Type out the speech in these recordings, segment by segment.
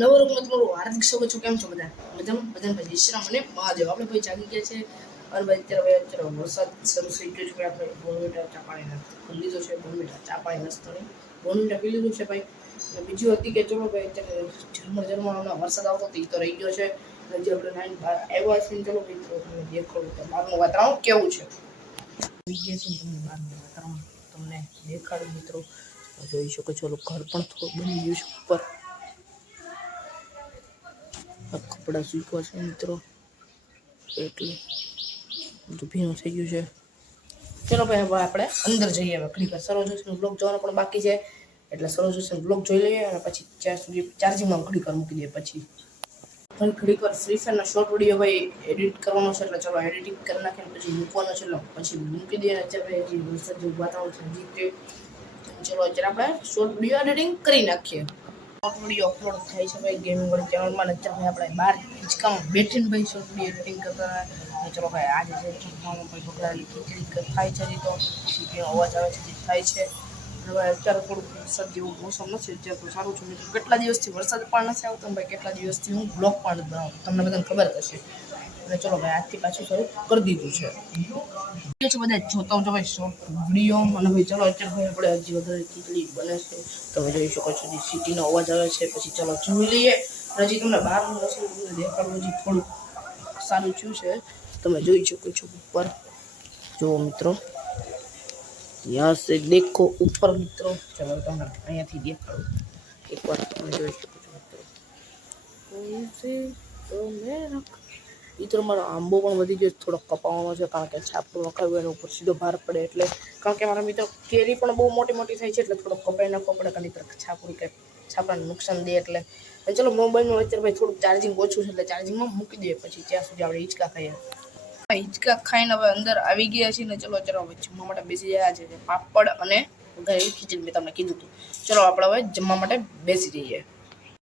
નવો રોગમાં તમારું હાર્દિક સ્વાગત છે. કેમ છો બધા? મજામાં? બધાને ભાઈ વિશ્રામ અને મહાદેવ. આપણે ભાઈ જાગી ગયા છે અને ભાઈ અત્યારે વરસાદ શરૂ થઈ ગયો છે. ભાઈ આપણે બોનવીટા ચા પાણી લીધો છે. બોનવીટા ચા પાણી નાસ્તો નહીં, બોનવીટા પી લીધું છે ભાઈ. અને બીજું હતી કે ચલો ભાઈ અત્યારે ઝરમર વરસાદ આવતો હતો એ તો રહી ગયો છે. અને જે આપણે 9 12 આવ્યા છે ચલો ભાઈ તો તમને દેખાડું કે બહારનું વાતાવરણ કેવું છે. આવી ગયા છે તમને બહારનું વાતાવરણ તમને દેખાડું મિત્રો. જોઈ શકો છો ઘર પણ થોડું બની ગયું છે ઉપર. કપડા સૂકવા છે મિત્રો એટલે ભીનું થઈ ગયું છે. ચલો ભાઈ હવે આપણે અંદર જઈએ. હવે ઘડીક સરોજેશન બ્લોગ જોવાનો પણ બાકી છે એટલે સરોજેશન બ્લોગ જોઈ લઈએ અને પછી ત્યાં સુધી ચાર્જિંગમાં ઘડીક મૂકી દઈએ. પછી ઘડીક વાર ફ્રી ફાયરનો શોર્ટ વિડીયો ભાઈ એડિટ કરવાનો છે એટલે ચલો એડિટિંગ કરી નાખીને પછી મૂકવાનો છે એટલે પછી મૂકી દઈએ. અત્યારે જે વરસાદ જેવું વાતાવરણ છે ચલો અત્યારે આપણે શોર્ટ વિડીયો એડિટિંગ કરી નાખીએ. શોર્ટ વિડીયો અપલોડ થાય છે ભાઈ ગેમિંગ વાળી ચેનલમાં. અત્યારે આપણે બહાર હિંચકામાં બેઠીને ભાઈ શોર્ટ વિડીયો એડિટિંગ કરતા અને ચલો ભાઈ આજે છે જમવામાં ભાઈ બકરાની ખીચડી થાય છે તો સીટીનો અવાજ આવે છે થાય છે. અને ભાઈ અત્યારે થોડુંક વરસાદ જેવું મોસમ નથી અત્યારે તો સારું છે મિત્રો. કેટલા દિવસથી વરસાદ પણ નથી આવતો ભાઈ, કેટલા દિવસથી હું બ્લોગ પણ નથી બનાવતો, તમને બધાને ખબર હશે. અને ચલો ભાઈ આજથી પાછું શરૂ કરી દીધું છે. બધા જોતા હોજો ભાઈ શોર્ટ વિડીયો. અને ભાઈ ચલો અત્યારે ભાઈ આપણે હજી વધારે ખીચડી બને છે તમે જોઈ શકો છો. સિટીનો અવાજ આવે છે પછી ચલો જોઈ લઈએ. હજી તમને બહારનું મોસમ તમને દેખાડવું હજી થોડુંક સારું થયું છે તમે જોઈ શકો છો ઉપર. જુઓ મિત્રો यहाँ से देखो ऊपर મિત્રો. ચલો તમને અહીંયાથી દેખાડું એકવાર તમે જોઈ શકો છો મિત્રો. મિત્રો મારો આંબો પણ વધી ગયો, થોડો કપાવવાનો છે કારણ કે છાપરું નખાવ્યું એના ઉપર સીધો ભાર પડે એટલે. કારણ કે મારા મિત્રો કેરી પણ બહુ મોટી મોટી થાય છે એટલે થોડો કપાઈ નાખવો પડે કારણ કે છાપરું કે છાપરાને નુકસાન દે એટલે. અને ચલો મોબાઈલમાં અત્યારે ભાઈ થોડુંક ચાર્જિંગ ઓછું છે એટલે ચાર્જિંગમાં મૂકી દઈએ પછી ત્યાં સુધી આપણે હિંચકા ખાઈએ. હિંચકા ખાઈને હવે અંદર આવી ગયા છીએ ને ચલો ચલો હવે જમવા માટે બેસી ગયા છે. પાપડ અને વઘારેલી ખીચડી મેં તમને કીધું હતું. ચલો આપણે હવે જમવા માટે બેસી જઈએ.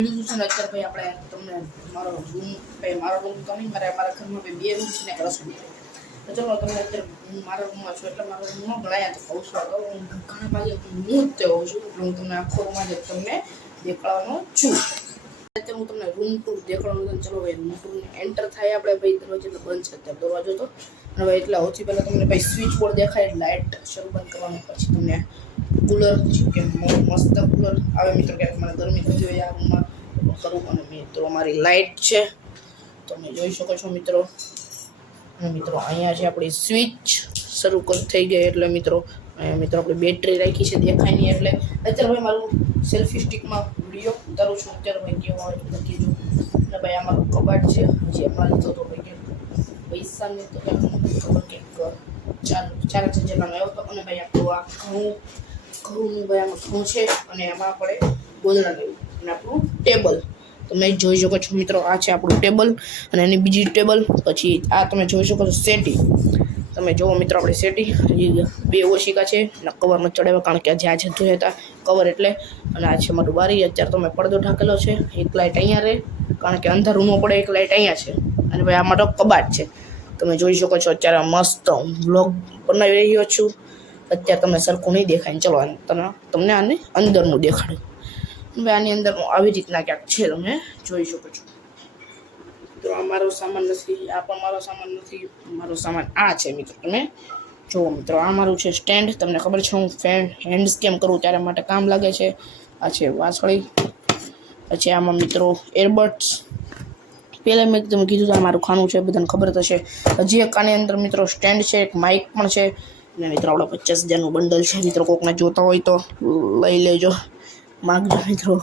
બીજું છે ને અત્યારે ભાઈ આપણે તમને મારો રૂમ તો નહીં, મારા ઘરમાં ભાઈ 2 રૂમ છે ને એક રસોઈ. તો ચલો તમને અત્યારે હું મારા રૂમમાં છું એટલે મારા રૂમમાં ગણાયા તો કહું છું. તો હું ઘણા ભાગે હું જ તે હોઉં છું એટલે હું તમને આખો રૂમમાં જ તમને દેખાડવાનો છું. અત્યારે હું તમને રૂમ ટૂર દેખાડવાનું. ચલો ભાઈ રૂમ ટૂર એન્ટર થાય આપણે ભાઈ દરવાજો એટલે બંધ છે અત્યારે દરવાજો તો. અને ભાઈ એટલે સૌથી પહેલાં તમને ભાઈ સ્વિચ બોર્ડ દેખાય લાઇટ શરૂ બંધ કરવાનું. પછી તમને કુલર કે મસ્ત કુલર આવે મિત્રો. ક્યારેક મને ગરમી થતી હોય આ રૂમમાં કરું. અને મિત્રો અમારી લાઇટ છે તમે જોઈ શકો છો મિત્રો. અને મિત્રો અહીંયા છે આપણી સ્વિચ શરૂ થઈ ગઈ એટલે મિત્રો અહીંયા મિત્રો આપણે બેટરી રાખી છે દેખાય નહીં એટલે. અત્યારે ભાઈ મારું સેલ્ફી સ્ટિકમાં વિડીયો ઉતારું છું અત્યારે ભાઈ કેવું આવે તો કીધું. અને ભાઈ અમારું કબાટ છે હજી એમાં લીધો તો ભાઈ પૈસાને તો ખબર કે 4,000 જેટલાનો આવ્યો હતો. અને ભાઈ આપણું આ ઘઉંનું ભાઈ આમાં ઘઉં છે અને એમાં આપણે ગોદડા લેવું. અને આપણું ટેબલ તમે જોઈ શકો છો મિત્રો. આ છે આપણું ટેબલ અને એની બીજી ટેબલ. પછી આ તમે જોઈ શકો છો સેટી. તમે જુઓ મિત્રો આપણે સેટી હજી 2 ઓશિકા છે અને કવર નથી ચડાવ્યા કારણ કે આજે જોયા હતા કવર એટલે. અને આ છે મારું બારી. અત્યારે તમે પડદો ઢાકેલો છે. એક લાઇટ અહીંયા રહે કારણ કે અંધારું ન પડે, એક લાઇટ અહીંયા છે. અને ભાઈ આ મારો કબાટ છે તમે જોઈ શકો છો. અત્યારે મસ્ત વ્લોગ બનાવી રહ્યો છું. અત્યારે તમને સરખું નહીં દેખાય. ચલો તમને આને અંદરનું દેખાડું. હવે આની અંદર આવી રીતના ક્યાંક છે તમે જોઈ શકો છો. તો આ મારો સામાન નથી, આ પણ મારો સામાન નથી. મારો સામાન આ છે મિત્રો. તમે જુઓ મિત્રો આ મારું છે સ્ટેન્ડ. તમને ખબર છે હું હેન્ડ સ્કેમ કરું ત્યારે માટે કામ લાગે છે. આ છે વાસળી. પછી આમાં મિત્રો એરબડ્સ. પહેલાં મેં તમે કીધું આ મારું ખાનું છે બધાને ખબર જ હશે. હજી એક આની અંદર મિત્રો સ્ટેન્ડ છે, એક માઇક પણ છે. અને મિત્રો આપણા 50,000નું બંડલ છે મિત્રો. કોકને જોતા હોય તો લઈ લેજો, માગજો મિત્રો.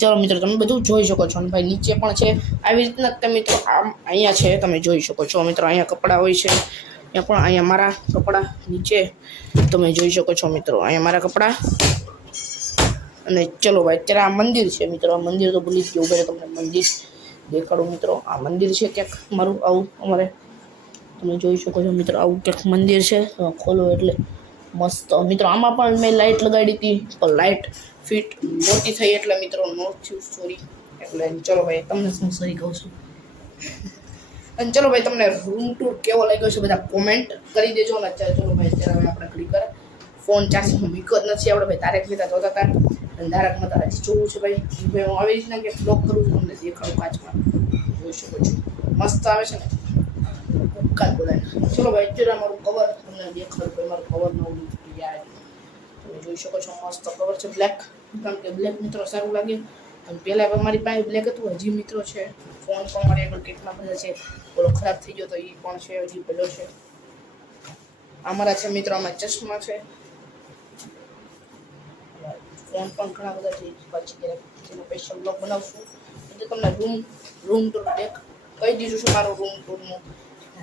ચલો મિત્રો તમે બધું જોઈ શકો છો. અને ભાઈ નીચે પણ છે આવી રીતના તમે મિત્રો. આમ અહીંયા છે તમે જોઈ શકો છો મિત્રો. અહીંયા કપડાં હોય છે, અહીંયા પણ અહીંયા મારા કપડાં નીચે તમે જોઈ શકો છો મિત્રો. અહીંયા મારા કપડાં. અને ચલો ભાઈ અત્યારે આ મંદિર છે મિત્રો. આ મંદિર તો ભૂલી જ ગયો ભાઈ તમને મંદિર દેખાડું મિત્રો. આ મંદિર છે ક્યાંક મારું આવું અમારે તમે જોઈ શકો છો મિત્રો. આવું ક્યાંક મંદિર છે ખોલો એટલે મસ્ત મિત્રો. આમાં પણ મેં લાઇટ લગાડી હતી પણ લાઇટ ફિટ મોટી થઈ એટલે મિત્રો નો થયું સોરી. એટલે ચલો ભાઈ તમને શું સોરી કહું છું. અને ચલો ભાઈ તમને રૂમ ટૂર કેવો લાગ્યો છે બધા કોમેન્ટ કરી દેજો. અને અત્યારે ચલો ભાઈ અત્યારે હવે આપણે ઘડી ફોન ચાર્જિંગ મૂક્યો જ નથી આપણે ભાઈ. તારક મહેતા જોતા હતા અને તારક મહેતા હજી જોવું છે ભાઈ. ભાઈ હું આવી રીતના કે બ્લોગ કરું છું, તમને દેખાડું કાચમાં જોઈ શકો છો. મસ્ત આવે છે ને કાલ બોલાય. ચલો ભાઈ અત્યારે મારું કવર તમને દેખાડું ભાઈ. મારું કવર નવું યાર તમે જોઈ શકો છો. મસ્ત કવર છે બ્લેક, કારણ કે બ્લેક મિત્રો સારું લાગે. અને પહેલાં મારી પાસે બ્લેક હતું, હજી મિત્રો છે. ફોન પણ મારી આગળ કેટલા બધા છે. ઓલો ખરાબ થઈ ગયો તો એ પણ છે, હજી પેલો છે. અમારા છે મિત્રો, આમાં ચશ્મા છે, ફોન પણ ઘણા બધા છે. પછી તેનો સ્પેશિયલ બ્લોગ બનાવશું એટલે તમને રૂમ ટૂર કહી દીધું છે મારું રૂમ ટૂરનું.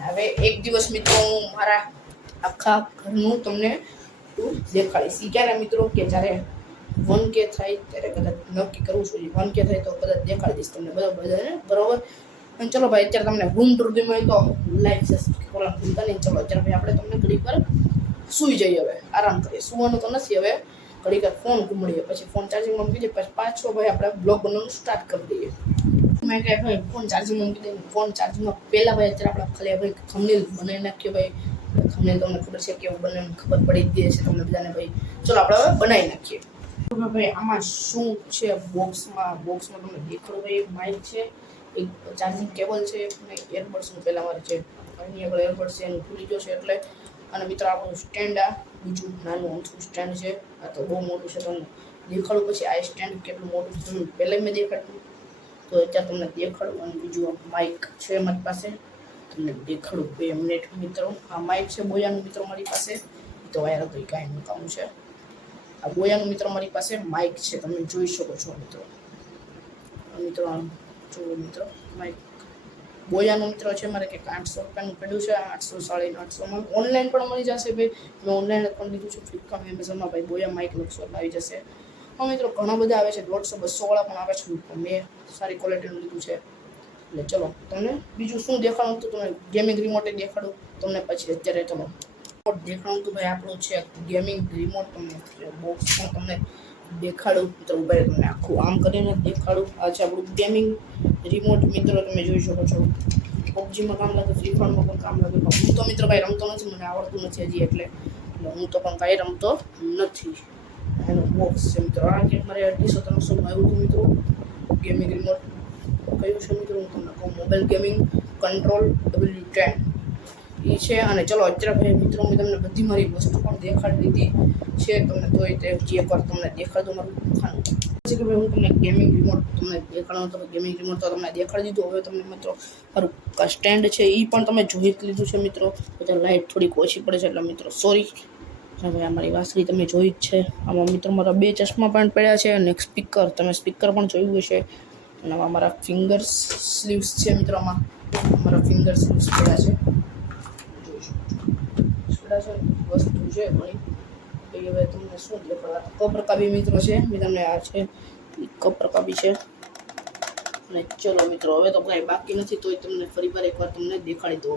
હવે એક દિવસ મિત્રો હું મારા આખા ઘરનું તમને ટૂર દેખાડીશ. ક્યારે મિત્રો કે જ્યારે 1K થાય ત્યારે કદાચ નક્કી કરવું છું. 1K થાય તો કદાચ દેખાડી દઈશ તમને બધાને, બરોબર. અને ચલો ભાઈ અત્યારે તમને રૂમ ટૂર ગમે તો લાઈક સબસ્ક્રાઇબ કરવાનું ભૂલતા નહીં. ચલો અત્યારે ભાઈ આપણે તમને ઘડી પર સૂઈ જઈએ, હવે આરામ કરીએ. સુવાનું તો નથી, હવે ઘડી વાર ફોન ઘૂમડીએ, પછી ફોન ચાર્જિંગમાં મૂકી દઈએ, પછી પાછો ભાઈ આપણે બ્લોગ બનાવવાનું સ્ટાર્ટ કરી દઈએ. મેં કહે ભાઈ ફોન ચાર્જિંગમાં મૂકી દઈએ. ફોન ચાર્જિંગમાં પહેલાં ભાઈ અત્યારે આપણે ખાલી ભાઈ થંબનેલ બનાવી નાખીએ ભાઈ. થંબનેલ તમને ખબર છે કેવું બને, ખબર પડી જ દે છે તમને બધાને ભાઈ. ચલો આપણે હવે બનાવી નાખીએ. ભાઈ આમાં શું છે બોક્સમાં તમને દેખાડું ભાઈ. માઇક છે, એક ચાર્જિંગ કેબલ છે અને એરબડ્સનું પહેલાં મારે છે. એની આગળ એરબડ્સ છે, એનું ભૂલી ગયો છે એટલે. અને મિત્રો આપણું સ્ટેન્ડ, આ બીજું નાનું અમથું સ્ટેન્ડ છે. આ તો બહુ મોટું છે, તમને દેખાડું પછી આ સ્ટેન્ડ કેટલું મોટું છે તમને પહેલાં મેં દેખાડ્યું તો અત્યારે તમને દેખાડું. અને બીજું માઇક છે મારી પાસે, તમને દેખાડું 2 મિનિટ મિત્રો. આ માઇક છે બોયાનું મિત્રો મારી પાસે, તો વાયર હતું કાંઈ મૂકાવું છે. આ બોયાનું મિત્રો મારી પાસે માઇક છે, તમે જોઈ શકો છો મિત્રો. મિત્રો આમ જુઓ મિત્રો, માઇક બોયાનું મિત્રો છે મારે કંઈક 800 રૂપિયાનું પડ્યું છે. 800 850માં ઓનલાઈન પણ મળી જશે ભાઈ. મેં ઓનલાઈન પણ લીધું છે, ફ્લિપકાર્ટ એમેઝોનમાં ભાઈ. બોયા માઇક લખશો એટલે આવી જશે. હા મિત્રો ઘણા બધા આવે છે, 150 200 વાળા પણ આવે છે. મેં સારી ક્વોલિટીનું લીધું છે. એટલે ચલો તમને બીજું શું દેખાડું તો તમને ગેમિંગ રિમોટે દેખાડું તમને. પછી અત્યારે ચલો દેખાડું તો ભાઈ આપણું છે ગેમિંગ રિમોટ. તમને બોક્સ પણ તમને દેખાડું મિત્રો. ભાઈ તમને આખું આમ કરીને દેખાડું. આ છે આપણું ગેમિંગ રિમોટ મિત્રો, તમે જોઈ શકો છો. પબજીમાં કામ લાગે, ફ્રી ફાયરમાં પણ કામ લાગે. હું તો મિત્રો ભાઈ રમતો નથી, મને આવડતું નથી હજી, એટલે હું તો પણ કાંઈ રમતો નથી. એનું બોક્સ છે મિત્રો. આ કે મારે 250-300 આવ્યું હતું મિત્રો ગેમિંગ રિમોટ. કયું છે મિત્રો હું તમને કહું, મોબાઈલ ગેમિંગ કંટ્રોલ W10 એ છે. અને ચલો અત્યારે ભાઈ મિત્રો મેં તમને બધી મારી વસ્તુ પણ દેખાડી દીધી છે. તમને તો એકવાર તમને દેખાડું મારું ખાનું. પછી કે ભાઈ હું તમને ગેમિંગ રિમોટ તમને દેખાડવાનું, તો ગેમિંગ રિમોટ તો તમને દેખાડી દીધું. હવે તમને મિત્રો મારું સ્ટેન્ડ છે એ પણ તમે જોઈ જ લીધું છે મિત્રો. અત્યારે લાઇટ થોડીક ઓછી પડે છે એટલે મિત્રો સોરી. હવે અમારી વાસળી તમે જોઈ જ છે. આમાં મિત્રો મારા 2 ચશ્મા પણ પડ્યા છે અને એક સ્પીકર, તમે સ્પીકર પણ જોયું હશે. અને આમાં મારા ફિંગર સ્લીવ્સ છે મિત્રો. આમાં મારા ફિંગર સ્લીવ્સ પડ્યા છે, વસ્તુ છે ઘણી. હવે તમને શું દેખાડવા, કપર કાબી મિત્રો છે. મેં તમને આ છે કપર કાબી છે. અને ચલો મિત્રો હવે તો કાંઈ બાકી નથી, તોય તમને ફરી વાર એકવાર તમને દેખાડી દો.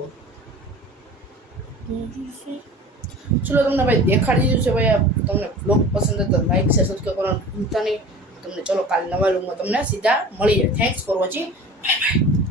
ચલો તમને ભાઈ દેખાડી દીધું છે ભાઈ. તમને બ્લોગ પસંદ હોય તો લાઈક છે, સબસ્ક્રાઈબ કરવાનું ભૂલતા નહીં. તમને ચલો કાલે નવા બ્લોગમાં તમને સીધા મળીએ. Thanks for watching, bye bye.